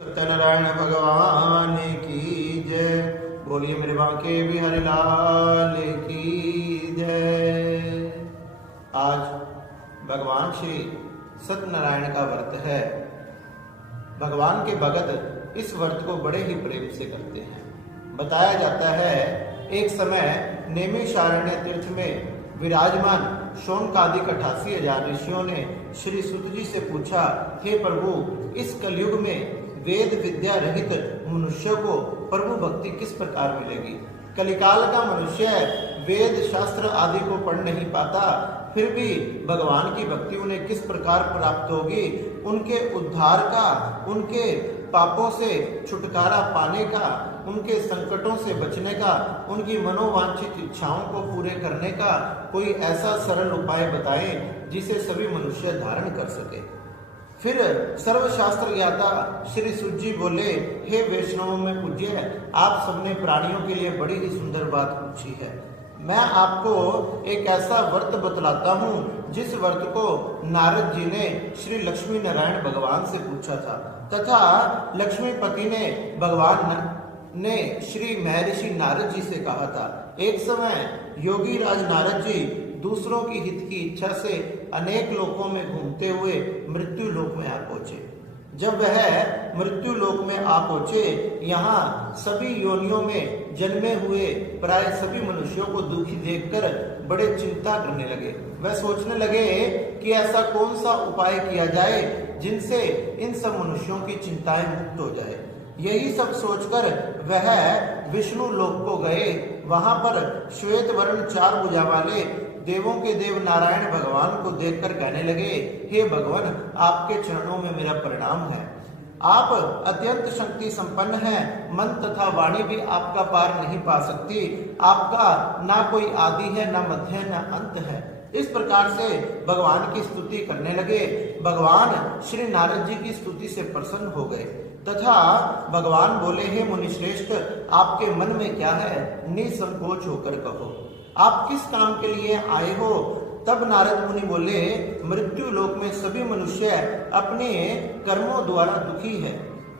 सत्यनारायण भगवान की जय। बोलिए मेरे बांके बिहारी लाल की जय। आज भगवान श्री सत्यनारायण का व्रत है। भगवान के भगत इस व्रत को बड़े ही प्रेम से करते हैं। बताया जाता है एक समय नैमिषारण्य तीर्थ में विराजमान शौनकादिक 88,000 ऋषियों ने श्री सुत जी से पूछा, हे प्रभु, इस कलयुग में वेद विद्या रहित मनुष्य को प्रभु भक्ति किस प्रकार मिलेगी? कलिकाल का मनुष्य वेद शास्त्र आदि को पढ़ नहीं पाता, फिर भी भगवान की भक्ति उन्हें किस प्रकार प्राप्त होगी? उनके उद्धार का, उनके पापों से छुटकारा पाने का, उनके संकटों से बचने का, उनकी मनोवांछित इच्छाओं को पूरे करने का कोई ऐसा सरल उपाय बताएं जिसे सभी मनुष्य धारण कर सके। फिर सर्वशास्त्र ज्ञाता श्री सुत जी बोले, हे वैष्णवों में पूज्य, आप सबने प्राणियों के लिए बड़ी ही सुंदर बात पूछी है। मैं आपको एक ऐसा व्रत बतलाता हूँ जिस व्रत को नारद जी ने श्री लक्ष्मी नारायण भगवान से पूछा था, तथा लक्ष्मीपति ने भगवान ने श्री महर्षि नारद जी से कहा था। एक समय योगी राज नारद जी दूसरों की हित की इच्छा से अनेक लोकों में घूमते हुए मृत्यु लोक में आ पहुंचे। जब वह मृत्यु लोक में आ पहुंचे, यहाँ सभी योनियों में जन्मे हुए प्राय सभी मनुष्यों को दुखी देखकर बड़े चिंता करने लगे। वह सोचने लगे कि ऐसा कौन सा उपाय किया जाए जिनसे इन सब मनुष्यों की चिंताएं मुक्त हो जाए। यही सब सोचकर वह विष्णु लोक को गए। वहां पर श्वेत वर्ण 4 भुजा वाले देवों के देव नारायण भगवान को देखकर कहने लगे, हे भगवान, आपके चरणों में मेरा प्रणाम है। आप अत्यंत शक्ति संपन्न हैं, मन तथा वाणी भी आपका पार नहीं पा सकती। आपका ना कोई आदि है, ना मध्य है, ना अंत है। इस प्रकार से भगवान की स्तुति करने लगे। भगवान श्री नारद जी की स्तुति से प्रसन्न हो गए तथा भगवान बोले, हे मुनिश्रेष्ठ, आपके मन में क्या है? निसंकोच होकर कहो, आप किस काम के लिए आए हो? तब नारद मुनि बोले, मृत्यु लोक में सभी मनुष्य अपने कर्मों द्वारा दुखी है।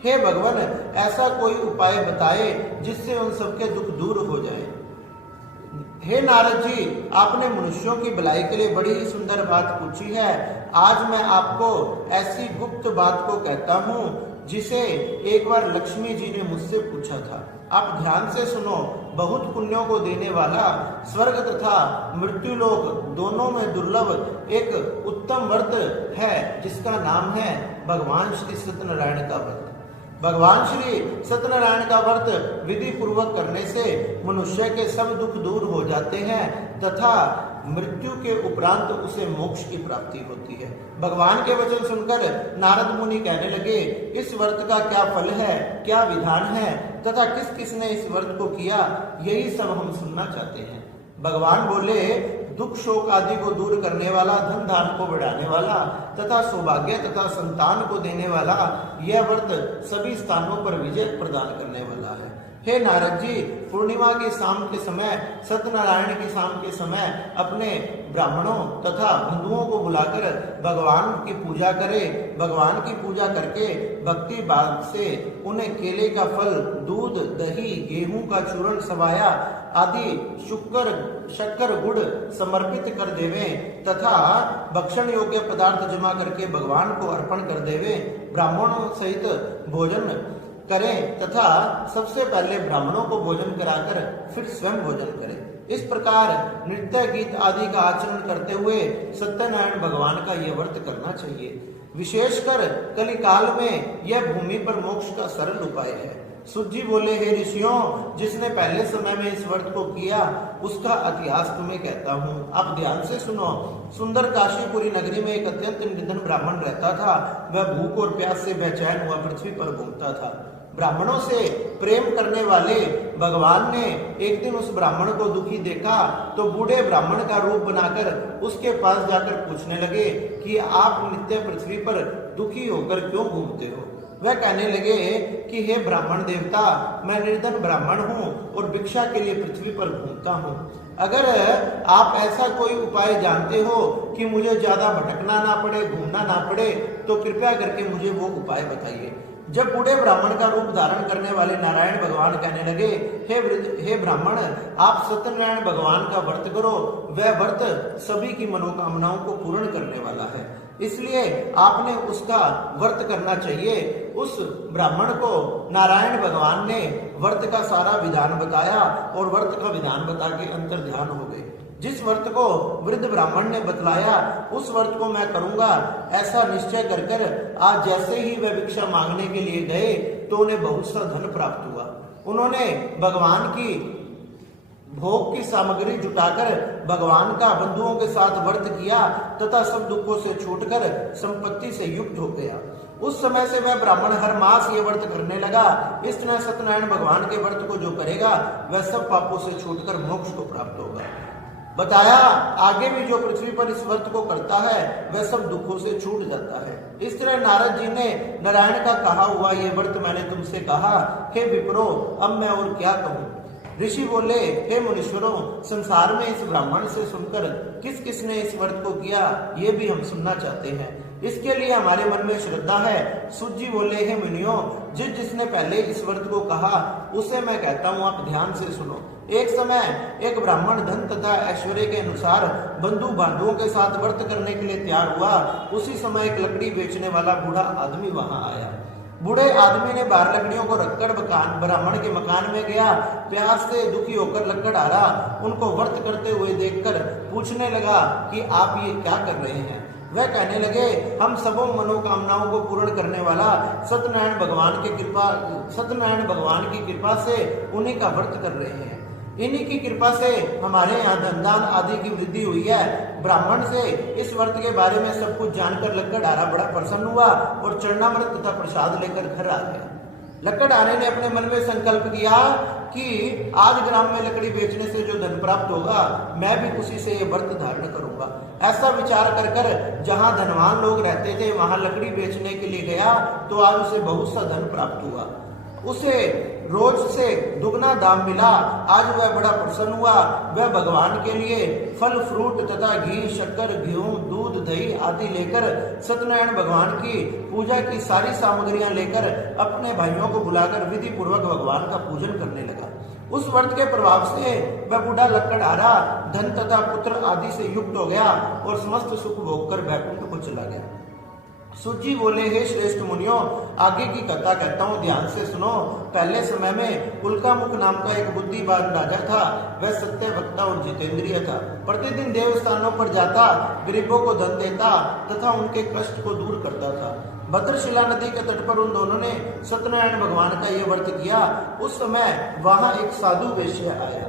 हे भगवान, ऐसा कोई उपाय बताए जिससे उन सबके दुख दूर हो जाए। हे नारद जी, आपने मनुष्यों की भलाई के लिए बड़ी ही सुंदर बात पूछी है। आज मैं आपको ऐसी गुप्त बात को कहता हूँ जिसे एक बार लक्ष्मी जी ने मुझसे पूछा था। आप ध्यान से सुनो। बहुत पुण्यों को देने वाला स्वर्ग तथा मृत्यु लोक दोनों में दुर्लभ एक उत्तम व्रत है जिसका नाम है भगवान श्री सत्यनारायण का व्रत। भगवान श्री सत्यनारायण का व्रत विधि पूर्वक करने से मनुष्य के सब दुख दूर हो जाते हैं तथा मृत्यु के उपरांत उसे मोक्ष की प्राप्ति होती है। भगवान के वचन सुनकर नारद मुनि कहने लगे, इस व्रत का क्या फल है, क्या विधान है तथा किस किस ने इस व्रत को किया, यही सब हम सुनना चाहते हैं। भगवान बोले, दुख शोक आदि को दूर करने वाला, धन धान को बढ़ाने वाला तथा सौभाग्य तथा संतान को देने वाला यह व्रत सभी स्थानों पर विजय प्रदान करने वाला है। हे नारद जी, पूर्णिमा की शाम के समय, सत्यनारायण की शाम के समय अपने ब्राह्मणों तथा बंधुओं को बुलाकर भगवान की पूजा करें। भगवान की पूजा करके भक्ति भाव से उन्हें केले का फल, दूध, दही, गेहूं का चूर्ण, सवाया आदि शक्कर गुड़ समर्पित कर देवे तथा भक्षण योग्य पदार्थ जमा करके भगवान को अर्पण कर देवे। ब्राह्मणों सहित भोजन करें तथा सबसे पहले ब्राह्मणों को भोजन कराकर फिर स्वयं भोजन करें। इस प्रकार नृत्य गीत आदि का आचरण करते हुए सत्यनारायण भगवान का यह व्रत करना चाहिए। विशेषकर कलिकाल में यह भूमि पर मोक्ष का सरल उपाय है। सुत जी बोले, हे ऋषियों, जिसने पहले समय में इस व्रत को किया उसका इतिहास तुम्हें कहता हूँ। आप ध्यान से सुनो। सुंदर काशीपुरी नगरी में एक अत्यंत निर्धन ब्राह्मण रहता था। वह भूख और प्यास से बेचैन हुआ पृथ्वी पर घूमता था। ब्राह्मणों से प्रेम करने वाले भगवान ने एक दिन उस ब्राह्मण को दुखी देखा तो बूढ़े ब्राह्मण का रूप बनाकर उसके पास जाकर पूछने लगे कि आप नित्य पृथ्वी पर दुखी होकर क्यों घूमते हो? वह कहने लगे कि हे ब्राह्मण देवता, मैं निर्धन ब्राह्मण हूँ और भिक्षा के लिए पृथ्वी पर घूमता हूँ। अगर आप ऐसा कोई उपाय जानते हो कि मुझे ज्यादा भटकना ना पड़े, घूमना ना पड़े, तो कृपया करके मुझे वो उपाय बताइए। जब बूढ़े ब्राह्मण का रूप धारण करने वाले नारायण भगवान कहने लगे, हे ब्राह्मण, आप सत्यनारायण भगवान का व्रत करो, वह व्रत सभी की मनोकामनाओं को पूर्ण करने वाला है, इसलिए आपने उसका व्रत करना चाहिए। उस ब्राह्मण को नारायण भगवान ने व्रत का सारा विधान बताया और व्रत का विधान बता के अंतर ध्यान हो गए। जिस व्रत को वृद्ध ब्राह्मण ने बतलाया उस व्रत को मैं करूंगा, ऐसा निश्चय कर आज जैसे ही वह भिक्षा मांगने के लिए गए तो उन्हें बहुत सा धन प्राप्त हुआ। उन्होंने भगवान की भोग की सामग्री जुटाकर भगवान का बंधुओं के साथ व्रत किया तथा सब दुखों से छूटकर संपत्ति से युक्त हो गया। उस समय से वह ब्राह्मण हर मास ये व्रत करने लगा। इस तरह सत्यनारायण भगवान के व्रत को जो करेगा वह सब पापों से छूटकर मोक्ष को प्राप्त होगा। बताया आगे भी जो पृथ्वी पर इस व्रत को करता है वह सब दुखों से छूट जाता है। इस तरह नारद जी ने नारायण का कहा हुआ ये व्रत मैंने तुमसे कहा, हे विप्रो, अब मैं और क्या कहूँ। ऋषि बोले, हे मुनीश्वरों, संसार में इस ब्राह्मण से सुनकर किस किसने इस व्रत को किया ये भी हम सुनना चाहते हैं, इसके लिए हमारे मन में श्रद्धा है। सूत जी बोले, हे मुनियों, जिसने पहले इस व्रत को कहा उसे मैं कहता हूँ, आप ध्यान से सुनो। एक समय एक ब्राह्मण धन तथा ऐश्वर्य के अनुसार बंधु बांधवों के साथ व्रत करने के लिए तैयार हुआ। उसी समय एक लकड़ी बेचने वाला बूढ़ा आदमी वहां आया। बूढ़े आदमी ने 12 लकड़ियों को रखकर ब्राह्मण के मकान में गया। प्यास से दुखी होकर लकड़हारा उनको व्रत करते हुए देखकर पूछने लगा कि आप ये क्या कर रहे हैं। वह कहने लगे, हम सबों मनोकामनाओं को पूर्ण करने वाला सत्यनारायण भगवान की कृपा से उन्हीं का व्रत कर रहे हैं। इन्हीं की कृपा से हमारे यहाँ धनदान आदि की वृद्धि हुई है। ब्राह्मण से इस व्रत के बारे में सब कुछ जानकर लकड़हारा बड़ा प्रसन्न हुआ और चरणामृत तथा प्रसाद लेकर घर आ गया। लकड़हारे ने अपने मन में संकल्प किया कि आज ग्राम में लकड़ी बेचने से जो धन प्राप्त होगा मैं भी उसी से ये व्रत धारण करूंगा। ऐसा विचार कर जहां धनवान लोग रहते थे वहां लकड़ी बेचने के लिए गया तो आज उसे बहुत सा धन प्राप्त हुआ। उसे रोज से दुगना दाम मिला। आज वह बड़ा प्रसन्न हुआ। वह भगवान के लिए फल फ्रूट तथा घी, शक्कर, गेहूं, दूध, दही आदि लेकर सत्यनारायण भगवान की पूजा की सारी सामग्रियां लेकर अपने भाइयों को बुलाकर विधि पूर्वक भगवान का पूजन करने लगा। उस व्रत के प्रभाव से वह बूढ़ा लकड़हारा धन तथा पुत्र आदि से युक्त हो गया और समस्त सुख भोग कर वैकुंठ को चला गया। सूत बोले, हे श्रेष्ठ मुनियों, आगे की कथा कहता हूँ, ध्यान से सुनो। पहले समय में उल्कामुख नाम का एक बुद्धिमान राजा था। वह सत्य वक्ता और जितेंद्रिय था। प्रतिदिन देव स्थानों पर जाता, गरीबों को धन देता तथा उनके कष्ट को दूर करता था। भद्रशिला नदी के तट पर उन दोनों ने सत्यनारायण भगवान का ये व्रत किया। उस समय वहां एक साधु वैश्य आया।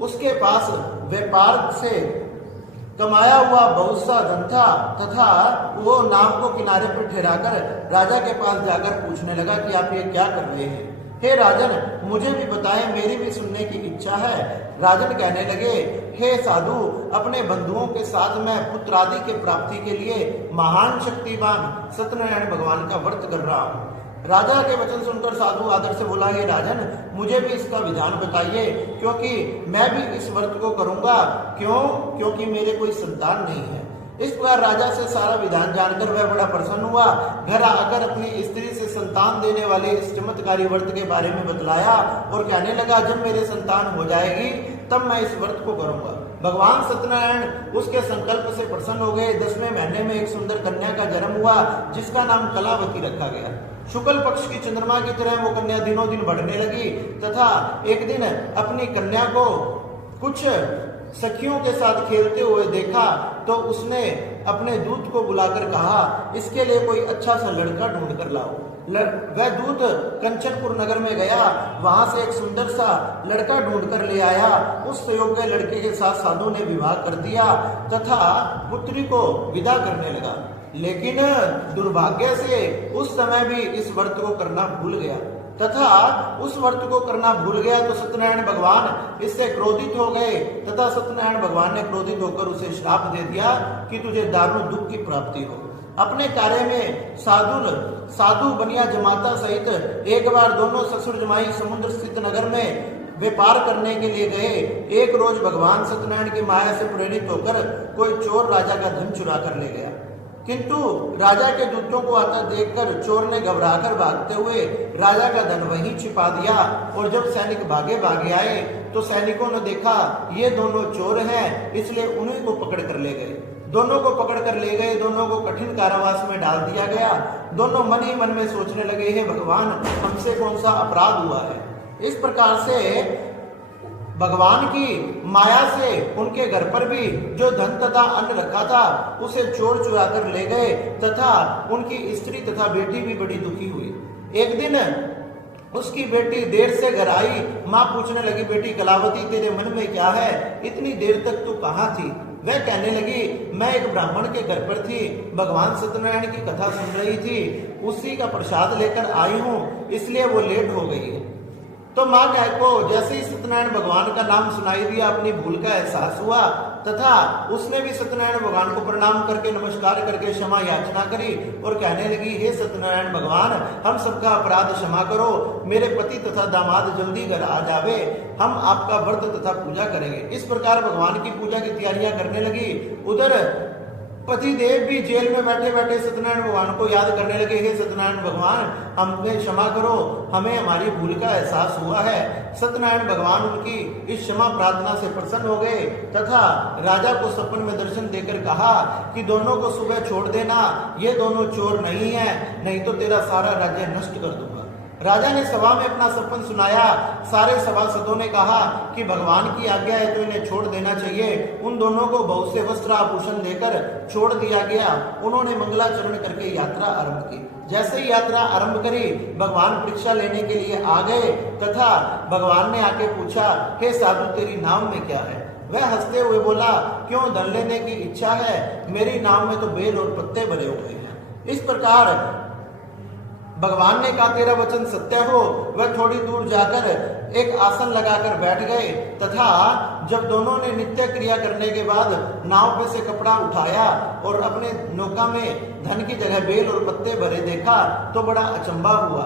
उसके पास व्यापार से कमाया हुआ बहुत सा धन था तथा वो नाव को किनारे पर ठहराकर राजा के पास जाकर पूछने लगा कि आप ये क्या कर रहे हैं। हे राजन, मुझे भी बताएं, मेरी भी सुनने की इच्छा है। राजन कहने लगे, हे साधु, अपने बंधुओं के साथ मैं पुत्र आदि के प्राप्ति के लिए महान शक्तिमान सत्यनारायण भगवान का व्रत कर रहा हूँ। राजा के वचन सुनकर साधु आदर से बोला, हे राजन, मुझे भी इसका विधान बताइए, क्योंकि मैं भी इस व्रत को करूंगा। क्योंकि मेरे कोई संतान नहीं है। इस प्रकार राजा से सारा विधान जानकर वह बड़ा प्रसन्न हुआ। घर आकर अपनी स्त्री से संतान देने वाले इस चमत्कारी व्रत के बारे में बतलाया और कहने लगा, जब मेरे संतान हो जाएगी तब मैं इस व्रत को करूंगा। भगवान सत्यनारायण उसके संकल्प से प्रसन्न हो गए। 10वें महीने में एक सुंदर कन्या का जन्म हुआ जिसका नाम कलावती रखा गया। शुक्ल पक्ष की चंद्रमा की तरह वो कन्या दिनों दिन बढ़ने लगी तथा एक दिन अपनी कन्या को कुछ सखियों के साथ खेलते हुए देखा तो उसने अपने दूत को बुलाकर कहा, इसके लिए कोई अच्छा सा लड़का ढूंढ कर लाओ। वह दूत कंचनपुर नगर में गया। वहां से एक सुंदर सा लड़का ढूंढ कर ले आया। उस योग्य लड़के के साथ साधु ने विवाह कर दिया तथा पुत्री को विदा करने लगा। लेकिन दुर्भाग्य से उस समय भी इस व्रत को करना भूल गया तो सत्यनारायण भगवान इससे क्रोधित हो गए तथा सत्यनारायण भगवान ने क्रोधित होकर उसे श्राप दे दिया कि तुझे दारुण दुख की प्राप्ति हो। अपने कार्य में साधु बनिया जमाता सहित एक बार दोनों ससुर जमाई समुद्र स्थित नगर में व्यापार करने के लिए गए। एक रोज भगवान सत्यनारायण की माया से प्रेरित होकर कोई चोर राजा का धन चुरा कर ले गया। किंतु राजा के दूतों को आता देखकर चोर ने घबराकर भागते हुए राजा का धन वहीं छिपा दिया। और जब सैनिक भागे भागे आए तो सैनिकों ने देखा ये दोनों चोर हैं, इसलिए उन्हीं को पकड़ कर ले गए। दोनों को पकड़ कर ले गए, दोनों को कठिन कारावास में डाल दिया गया। दोनों मन ही मन में सोचने लगे, हे भगवान, हमसे कौन सा अपराध हुआ है। इस प्रकार से भगवान की माया से उनके घर पर भी जो धन तथा अन्न रखा था उसे चोर चुरा कर ले गए तथा उनकी स्त्री तथा बेटी भी बड़ी दुखी हुई। एक दिन उसकी बेटी देर से घर आई। माँ पूछने लगी, बेटी कलावती, तेरे मन में क्या है? इतनी देर तक तू कहाँ थी? वह कहने लगी, मैं एक ब्राह्मण के घर पर थी, भगवान सत्यनारायण की कथा सुन रही थी, उसी का प्रसाद लेकर आई हूँ, इसलिए वो लेट हो गई है। तो माँ को जैसे ही सत्यनारायण भगवान का नाम सुनाई दिया, अपनी भूल का एहसास हुआ तथा उसने भी सत्यनारायण भगवान को प्रणाम करके नमस्कार करके क्षमा याचना करी और कहने लगी, हे सत्यनारायण भगवान, हम सबका अपराध क्षमा करो, मेरे पति तथा दामाद जल्दी घर आ जावे, हम आपका व्रत तथा पूजा करेंगे। इस प्रकार भगवान की पूजा की तैयारियां करने लगी। उधर पति देव भी जेल में बैठे बैठे सत्यनारायण भगवान को याद करने लगे, हे सत्यनारायण भगवान, हमें क्षमा करो, हमें हमारी भूल का एहसास हुआ है। सत्यनारायण भगवान उनकी इस क्षमा प्रार्थना से प्रसन्न हो गए तथा राजा को सपन में दर्शन देकर कहा कि दोनों को सुबह छोड़ देना, ये दोनों चोर नहीं है, नहीं तो तेरा सारा राज्य नष्ट कर दूंगा। राजा ने सभा में अपना सपन सुनाया। सारे सभासदों ने कहा कि भगवान की आज्ञा है तो इन्हें छोड़ देना चाहिए। उन दोनों को बहुत से वस्त्र आभूषण देकर छोड़ दिया गया। उन्होंने मंगलाचरण करके यात्रा आरंभ की। जैसे ही यात्रा आरंभ करी, भगवान परीक्षा लेने के लिए आ गए तथा भगवान ने आके पूछा, हे साधु, तेरी नाम में क्या है? वह हंसते हुए बोला, क्यों धन लेने की इच्छा है? मेरी नाव में तो बेल और पत्ते भरे हुए हैं। इस प्रकार भगवान ने कहा, तेरा वचन सत्य हो। वह थोड़ी दूर जाकर एक आसन लगाकर बैठ गए तथा जब दोनों ने नित्य क्रिया करने के बाद नाव पे से कपड़ा उठाया और अपने नौका में धन की जगह बेल और पत्ते भरे देखा तो बड़ा अचंभा हुआ।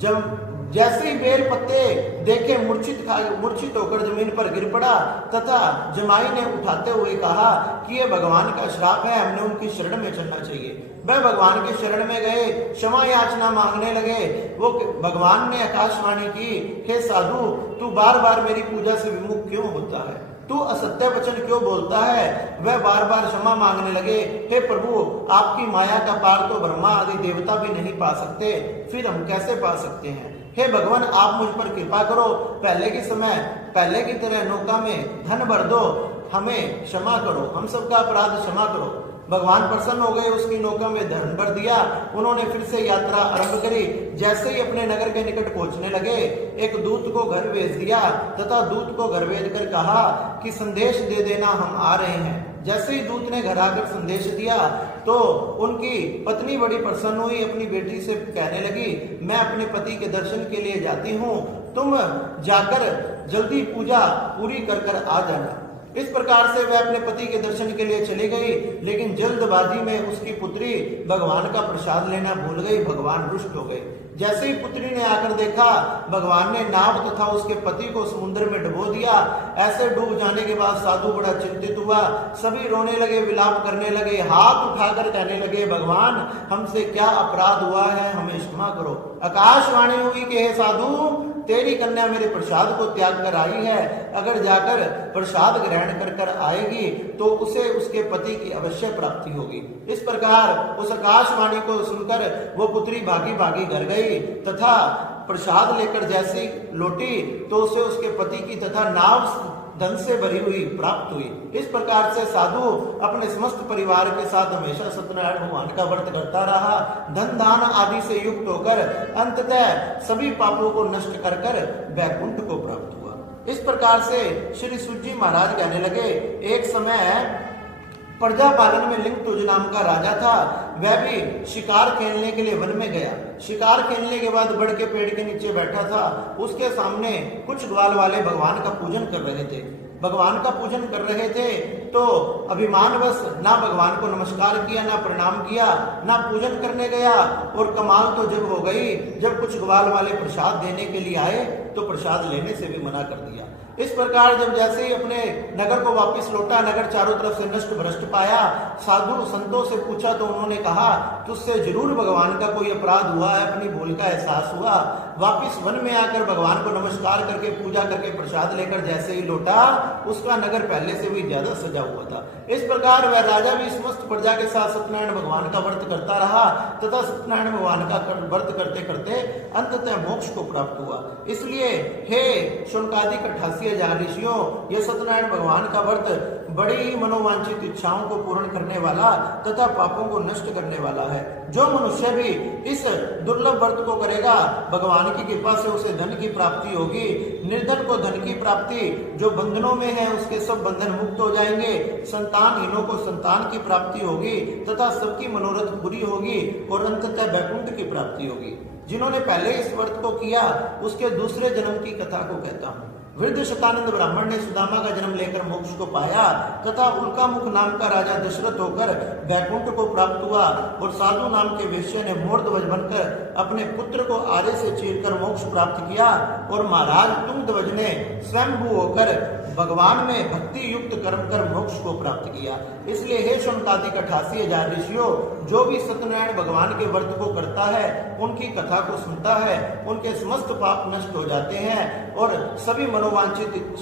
जब जैसे ही बेल पत्ते देखे, मूर्छित होकर जमीन पर गिर पड़ा तथा जमाई ने उठाते हुए कहा कि ये भगवान का श्राप है, हमने उनकी शरण में चलना चाहिए। वह भगवान के शरण में गए, क्षमा याचना मांगने लगे। वो भगवान ने आकाशवाणी की, हे साधु, तू बार बार मेरी पूजा से विमुख क्यों होता है? तू असत्य वचन क्यों बोलता है? वह बार बार क्षमा मांगने लगे, हे प्रभु, आपकी माया का पार तो ब्रह्मा आदि देवता भी नहीं पा सकते, फिर हम कैसे पा सकते हैं? हे भगवान, आप मुझ पर कृपा करो, पहले की तरह नौका में धन भर दो, हमें क्षमा करो, हम सबका अपराध क्षमा करो। भगवान प्रसन्न हो गए, उसकी नौका में धन भर दिया। उन्होंने फिर से यात्रा आरंभ करी। जैसे ही अपने नगर के निकट पहुंचने लगे, एक दूत को घर भेज दिया तथा दूत को घर भेज कर कहा कि संदेश दे देना, हम आ रहे हैं। जैसे ही दूत ने घर आकर संदेश दिया तो उनकी पत्नी बड़ी प्रसन्न हुई, अपनी बेटी से कहने लगी, मैं अपने पति के दर्शन के लिए जाती हूँ, तुम जाकर जल्दी पूजा पूरी कर कर आ जाना। इस प्रकार से वह अपने पति के दर्शन के लिए चली गई, लेकिन जल्दबाजी में उसकी पुत्री भगवान का प्रसाद लेना भूल गई। भगवान रुष्ट हो गए। जैसे ही पुत्री ने आकर देखा, भगवान ने नाव तथा उसके पति को समुद्र में डुबो दिया। ऐसे डूब जाने के बाद साधु बड़ा चिंतित हुआ। सभी रोने लगे, विलाप करने लगे, हाथ उठाकर कहने लगे, भगवान, हमसे क्या अपराध हुआ है, हमें क्षमा करो। आकाशवाणी हुई कि हे साधु, तेरी कन्या मेरे प्रसाद को त्याग कर आई है, अगर जाकर प्रसाद ग्रहण कर कर आएगी तो उसे उसके पति की अवश्य प्राप्ति होगी। इस प्रकार उस आकाशवाणी को सुनकर वो पुत्री भागी भागी घर गई तथा प्रसाद लेकर जैसी लौटी तो उसे उसके पति की तथा नाव धन से भरी हुई प्राप्त हुई। इस प्रकार से साधु अपने समस्त परिवार के साथ हमेशा सत्यनारायण भगवान का व्रत करता रहा। धन दान आदि से युक्त होकर अंततः सभी पापों को नष्ट कर कर वैकुंठ को प्राप्त हुआ। इस प्रकार से श्री सूत जी महाराज कहने लगे, एक समय प्रजापालन में लिंग तुज नाम का राजा था। वह भी शिकार खेलने के लिए वन में गया। शिकार खेलने के बाद बड़ के पेड़ के नीचे बैठा था। उसके सामने कुछ ग्वाल वाले भगवान का पूजन कर रहे थे। भगवान का पूजन कर रहे थे तो अभिमानवश ना भगवान को नमस्कार किया, ना प्रणाम किया, ना पूजन करने गया। और कमाल तो जब हो गई, जब कुछ ग्वाल वाले प्रसाद देने के लिए आए तो प्रसाद लेने से भी मना कर दिया। इस प्रकार जब जैसे ही अपने नगर को वापस लौटा, नगर चारों तरफ से नष्ट भ्रष्ट पाया, साधु संतों से पूछा तो उन्होंने कहा तुझसे जरूर भगवान का कोई अपराध हुआ है, अपनी भूल का एहसास हुआ। वापिस वन में आकर भगवान को नमस्कार करके पूजा करके प्रसाद लेकर जैसे ही लौटा, उसका नगर पहले से भी ज्यादा सजा हुआ था। इस प्रकार वह राजा भी समस्त प्रजा के साथ सत्यनारायण भगवान का व्रत करता रहा तथा सत्यनारायण भगवान का व्रत करते करते अंततः मोक्ष को प्राप्त हुआ। इसलिए हे शौनकादिक 88,000 ऋषियों, यह सत्यनारायण भगवान का व्रत बड़ी ही मनोवांछित इच्छाओं को पूर्ण करने वाला तथा पापों को नष्ट करने वाला है। जो मनुष्य भी इस दुर्लभ व्रत को करेगा, भगवान की कृपा से उसे धन की प्राप्ति होगी। निर्धन को धन की प्राप्ति, जो बंधनों में है उसके सब बंधन मुक्त हो जाएंगे। संतानहीनों को संतान की प्राप्ति होगी तथा सबकी मनोरथ पूरी होगी और अंततः वैकुंठ की प्राप्ति होगी। जिन्होंने पहले इस व्रत को किया उसके दूसरे जन्म की कथा को कहता हूँ। वृद्ध शतानंद ब्राह्मण ने सुदामा का जन्म लेकर मोक्ष को पाया तथा उल्कामुख नाम का राजा दशरथ होकर वैकुंठ को प्राप्त हुआ और साधु नाम के वेश्य ने मोरध्वज बनकर अपने पुत्र को आरे से चीरकर मोक्ष प्राप्त किया और महाराज तुंगध्वज ने स्वयंभू होकर भगवान में भक्ति युक्त कर्म कर मोक्ष को प्राप्त किया। इसलिए हे शौनकादिक 88,000 ऋषियों, जो भी सत्यनारायण भगवान के व्रत को करता है, उनकी कथा को सुनता है, उनके समस्त पाप नष्ट हो जाते हैं और सभी मनोवांछित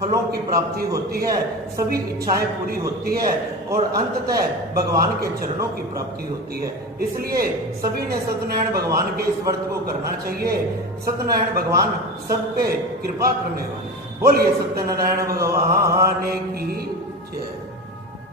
फलों की प्राप्ति होती है, सभी इच्छाएं पूरी होती है और अंततः भगवान के चरणों की प्राप्ति होती है। इसलिए सभी ने सत्यनारायण भगवान के इस व्रत को करना चाहिए। सत्यनारायण भगवान सब पे कृपा करने वाले। बोलिए सत्यनारायण भगवान की जय।